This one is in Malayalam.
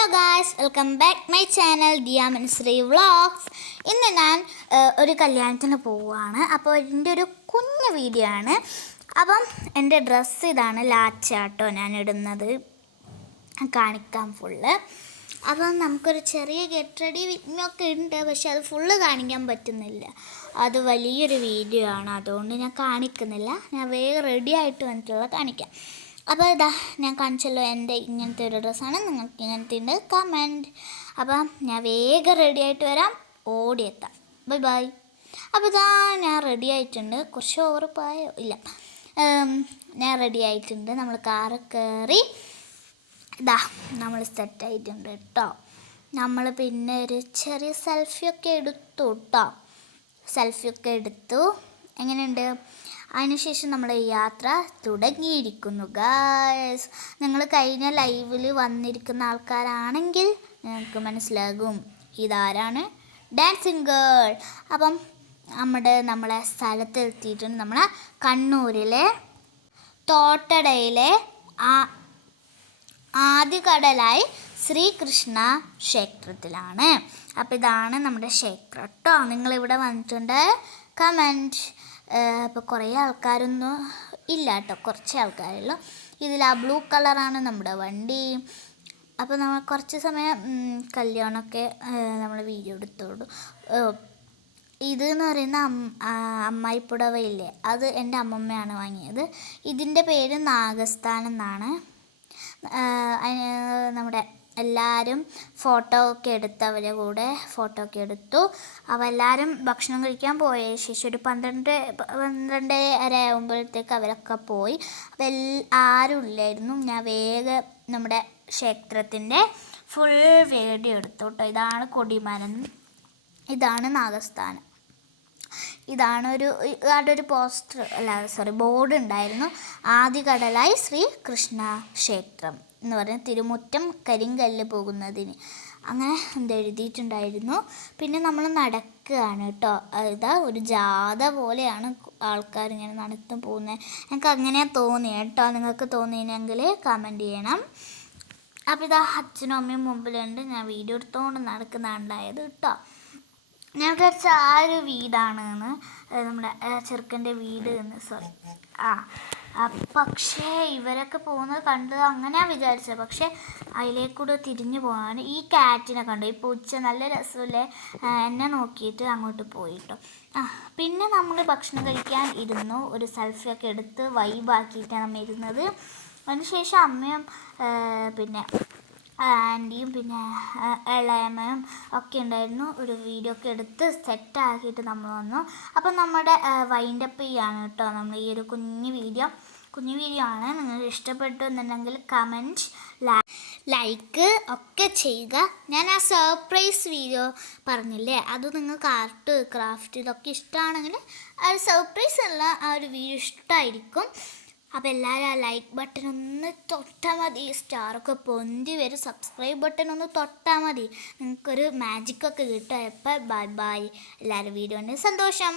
Hello guys welcome back my channel Diya Manasree vlogs ഇന്ന് ഞാൻ ഒരു കല്യാണത്തിന് പോവുകയാണ്. അപ്പോൾ എന്റെ ഒരു കുഞ്ഞു വീഡിയോ ആണ്. അപ്പം എന്റെ ഡ്രസ്സ് ഇതാണ് ലാച്ചാട്ടോ ഞാൻ ഇടുന്നത് കാണിക്കാം ഫുള്ള് അപ്പം നമുക്കൊരു ചെറിയ ഗെറ്റ് റെഡി ഒക്കെ ഉണ്ട്. പക്ഷെ അത് ഫുള്ള് കാണിക്കാൻ പറ്റുന്നില്ല. അത് വലിയൊരു വീഡിയോ ആണ്. അതുകൊണ്ട് ഞാൻ കാണിക്കുന്നില്ല. ഞാൻ വേഗം റെഡി ആയിട്ട് വന്നിട്ടുള്ള കാണിക്കാം. അപ്പോൾ ഇതാ ഞാൻ കാണിച്ചല്ലോ എന്റെ ഇങ്ങനത്തെ ഒരു ഡ്രസ്സാണ്. നിങ്ങൾക്ക് ഇങ്ങനത്തെ ഉണ്ട്. കമന്റ്. അപ്പം ഞാൻ വേഗം റെഡി ആയിട്ട് വരാം. ഓടിയെത്താം. Bye bye. അപ്പോൾ ഇതാ ഞാൻ റെഡി ആയിട്ടുണ്ട്. കുറച്ച് ഓവർ പോയോ ഇല്ല ഞാൻ റെഡി ആയിട്ടുണ്ട്. നമ്മൾ കാറ് കയറി. ഇതാ നമ്മൾ സെറ്റ് ആയിട്ടുണ്ട് കേട്ടോ. നമ്മൾ പിന്നെ ഒരു ചെറിയ സെൽഫിയൊക്കെ എടുത്തു കേട്ടോ. സെൽഫിയൊക്കെ എടുത്തു. എങ്ങനെയുണ്ട്? അതിനുശേഷം നമ്മൾ യാത്ര തുടങ്ങിയിരിക്കുന്നു ഗായ്സ് നിങ്ങൾ കഴിഞ്ഞ ലൈവിൽ വന്നിരിക്കുന്ന ആൾക്കാരാണെങ്കിൽ നിങ്ങൾക്ക് മനസ്സിലാകും ഇതാരാണ് ഡാൻസിങ് ഗേൾ അപ്പം നമ്മുടെ നമ്മളെ സ്ഥലത്ത് എത്തിയിട്ടുണ്ട് നമ്മളെ കണ്ണൂരിലെ തോട്ടടയിലെ ആ ആദ്യകടലായി ശ്രീകൃഷ്ണ ക്ഷേത്രത്തിലാണ്. അപ്പോൾ ഇതാണ് നമ്മുടെ ക്ഷേത്രം കേട്ടോ നിങ്ങളിവിടെ വന്നിട്ടുണ്ട് കമന്റ് അപ്പോൾ കുറേ ആൾക്കാരൊന്നും ഇല്ല കേട്ടോ കുറച്ച് ആൾക്കാരുള്ളൂ. ഇതിൽ ആ ബ്ലൂ കളറാണ് നമ്മുടെ വണ്ടി. അപ്പോൾ നമ്മൾ കുറച്ച് സമയം കല്യാണമൊക്കെ നമ്മൾ വീഡിയോ എടുത്തോളൂ. ഇത് എന്ന് പറയുന്ന അമ്മായിപ്പുടവയില്ലേ അത് എന്റെ അമ്മമ്മയാണ് വാങ്ങിയത്. ഇതിന്റെ പേര് നാഗസ്ഥാൻ എന്നാണ് നമ്മുടെ എല്ലാവരും ഫോട്ടോ ഒക്കെ എടുത്ത് അവരെ കൂടെ ഫോട്ടോ ഒക്കെ എടുത്തു. അപ്പോൾ എല്ലാവരും ഭക്ഷണം കഴിക്കാൻ പോയ ശേഷം ഒരു പന്ത്രണ്ട് പന്ത്രണ്ട് അര ആകുമ്പോഴത്തേക്ക് അവരൊക്കെ പോയി. അപ്പോൾ എല്ലാ ആരും ഇല്ലായിരുന്നു. ഞാൻ വേഗം നമ്മുടെ ക്ഷേത്രത്തിന്റെ ഫുൾ വീഡിയോ എടുത്തു കേട്ടോ. ഇതാണ് കൊടിമരം. ഇതാണ് നാഗസ്ഥാനം. ഇതാണ് ഒരു അവിടെ ഒരു പോസ്റ്റർ അല്ല സോറി ബോർഡ് ഉണ്ടായിരുന്നു. ആദികടലായി ശ്രീ കൃഷ്ണ ക്ഷേത്രം. എന്ന് പറഞ്ഞാൽ തിരുമുറ്റം കരിങ്കല്ല് പോകുന്നതിന്. അങ്ങനെ എന്ത് എഴുതിയിട്ടുണ്ടായിരുന്നു. പിന്നെ നമ്മൾ നടക്കുകയാണ് കേട്ടോ. ഇതാ ഒരു ജാഥ പോലെയാണ് ആൾക്കാർ ഇങ്ങനെ നടന്നു പോകുന്നത്. എനിക്ക് അങ്ങനെയാണ് തോന്നിയത് കേട്ടോ. നിങ്ങൾക്ക് തോന്നിയെങ്കിൽ കമന്റ് ചെയ്യണം. അപ്പോൾ ഇതാ അച്ഛനും അമ്മയും മുമ്പിലുണ്ട്. ഞാൻ വീഡിയോ എടുത്തുകൊണ്ട് നടക്കുന്നുണ്ടായത് കേട്ടോ. ഞാൻ വിചാരിച്ച ആ ഒരു വീടാണ് നമ്മുടെ ചെറുക്കന്റെ വീട് എന്ന്. സോറി ആ, പക്ഷേ ഇവരൊക്കെ പോകുന്നത് കണ്ടത് അങ്ങനെയാ വിചാരിച്ചത്. പക്ഷേ അതിലേക്കൂടെ തിരിഞ്ഞു പോകാൻ ഈ കാറ്റിനെ കണ്ടു. ഈ പൂച്ച നല്ല രസമല്ലേ? എന്നെ നോക്കിയിട്ട് അങ്ങോട്ട് പോയിട്ടോ. പിന്നെ നമ്മൾ ഭക്ഷണം കഴിക്കാൻ ഇരുന്നു. ഒരു സെൽഫിയൊക്കെ എടുത്ത് വൈബാക്കിയിട്ടാണ് നമ്മൾ ഇരുന്നത് അതിനുശേഷം അമ്മയും പിന്നെ ആന്റിയും പിന്നെ ഇളയമ്മയും ഒക്കെ ഉണ്ടായിരുന്നു. ഒരു വീഡിയോ ഒക്കെ എടുത്ത് സെറ്റാക്കിയിട്ട് നമ്മൾ വന്നു. അപ്പം നമ്മുടെ വൈൻഡപ്പ് ചെയ്യാണ് കേട്ടോ നമ്മൾ ഈ ഒരു കുഞ്ഞു വീഡിയോ കുഞ്ഞു വീഡിയോ ആണ്. നിങ്ങൾക്ക് ഇഷ്ടപ്പെട്ടു എന്നുണ്ടെങ്കിൽ കമന്റ് ലൈക്ക് ഒക്കെ ചെയ്യുക. ഞാൻ ആ സർപ്രൈസ് വീഡിയോ പറഞ്ഞില്ലേ? അത് നിങ്ങൾക്ക് ആർട്ട് ക്രാഫ്റ്റ് ഇതൊക്കെ ഇഷ്ടമാണെങ്കിൽ ആ ഒരു സർപ്രൈസ് ഉള്ള ആ ഒരു വീഡിയോ ഇഷ്ടമായിരിക്കും. അപ്പോൾ എല്ലാവരും ആ ലൈക്ക് ബട്ടൺ ഒന്ന് തൊട്ടാൽ മതി. സ്റ്റാറൊക്കെ പൊന്തി വരും. സബ്സ്ക്രൈബ് ബട്ടൺ ഒന്ന് തൊട്ടാൽ മതി. നിങ്ങൾക്കൊരു മാജിക്കൊക്കെ കിട്ടും. അപ്പോൾ ബൈ ബൈ എല്ലാവരും വീഡിയോ ഉണ്ട് സന്തോഷം.